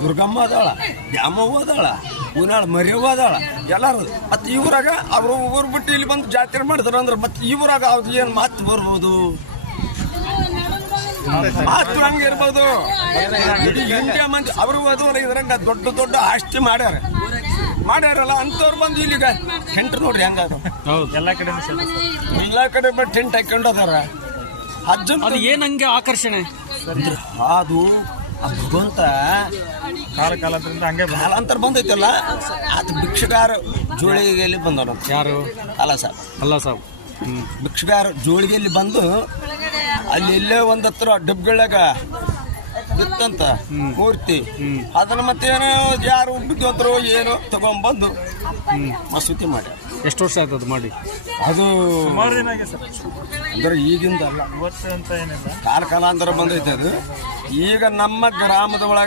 ದುರ್ಗಮ್ಮ ಅದಾಳ, ದ್ಯಾಮವ್ವ ಅದಾಳ, ಪುನಾಳ ಮರಿಯವ್ವ ಅದಾಳ, ಎಲ್ಲಾರು. ಮತ್ತೆ ಇವರಾಗ ಅವರು ಊರು ಬಿಟ್ಟು ಇಲ್ಲಿ ಬಂದು ಜಾತ್ರೆ ಮಾಡ್ತಾರ ಅಂದ್ರೆ ಮತ್ತೆ ಇವರಾಗ ಅವ್ದು ಏನು ಮಾತು ಬರ್ಬೋದು, ಮಾತು ಹಂಗೆ ಇರ್ಬೋದು. ಇದು ಇಂಡಿಯಾ ಮಂದಿ ಅವರು ಅದು ಇದ್ರಂಗ ದೊಡ್ಡ ದೊಡ್ಡ ಆಸ್ತಿ ಮಾಡ್ಯಾರಲ್ಲ ಅಂಥವ್ರು ಬಂದು ಇಲ್ಲಿಗ ಟೆಂಟ್ ನೋಡ್ರಿ ಹೆಂಗದು. ಎಲ್ಲ ಕಡೆ ಟೆಂಟ್ ಹಾಕೊಂಡು ಅದಾರ. ಅದು ಏನಂಗೆ ಆಕರ್ಷಣೆ ಅದು ಭಗವಂತ ಕಾಲಾಂತರ ಬಂದೈತಲ್ಲ, ಅದು ಭಿಕ್ಷಗಾರ ಜೋಳಿಗೆಯಲ್ಲಿ ಬಂದವರು. ಯಾರು? ಅಲ್ಲ ಸಾಬ್ ಭಿಕ್ಷಗಾರ ಜೋಳಿಗೆಯಲ್ಲಿ ಬಂದು ಅಲ್ಲಿ ಎಲ್ಲೇ ಒಂದ್ ಹತ್ರ ಡಬ್ಗಳಾಗ ಇತ್ತಂತ ಮೂರ್ತಿ. ಅದನ್ನ ಮತ್ತೇನೋ ಯಾರು ಬಿದ್ದೋದ್ರು ಏನೋ ತಗೊಂಡ್ಬಂದು ಮಸೂತಿ ಮಾಡ್ಯಾರ. ಎಷ್ಟು ವರ್ಷ ಆಯ್ತು ಅದು ಮಾಡಿ? ಅದು ಅಂದ್ರೆ ಈಗಿಂದ ಅಲ್ಲ, ಕಾಲಾಂತರ ಬಂದೈತೆ ಅದು. ಈಗ ನಮ್ಮ ಗ್ರಾಮದ ಒಳಗೆ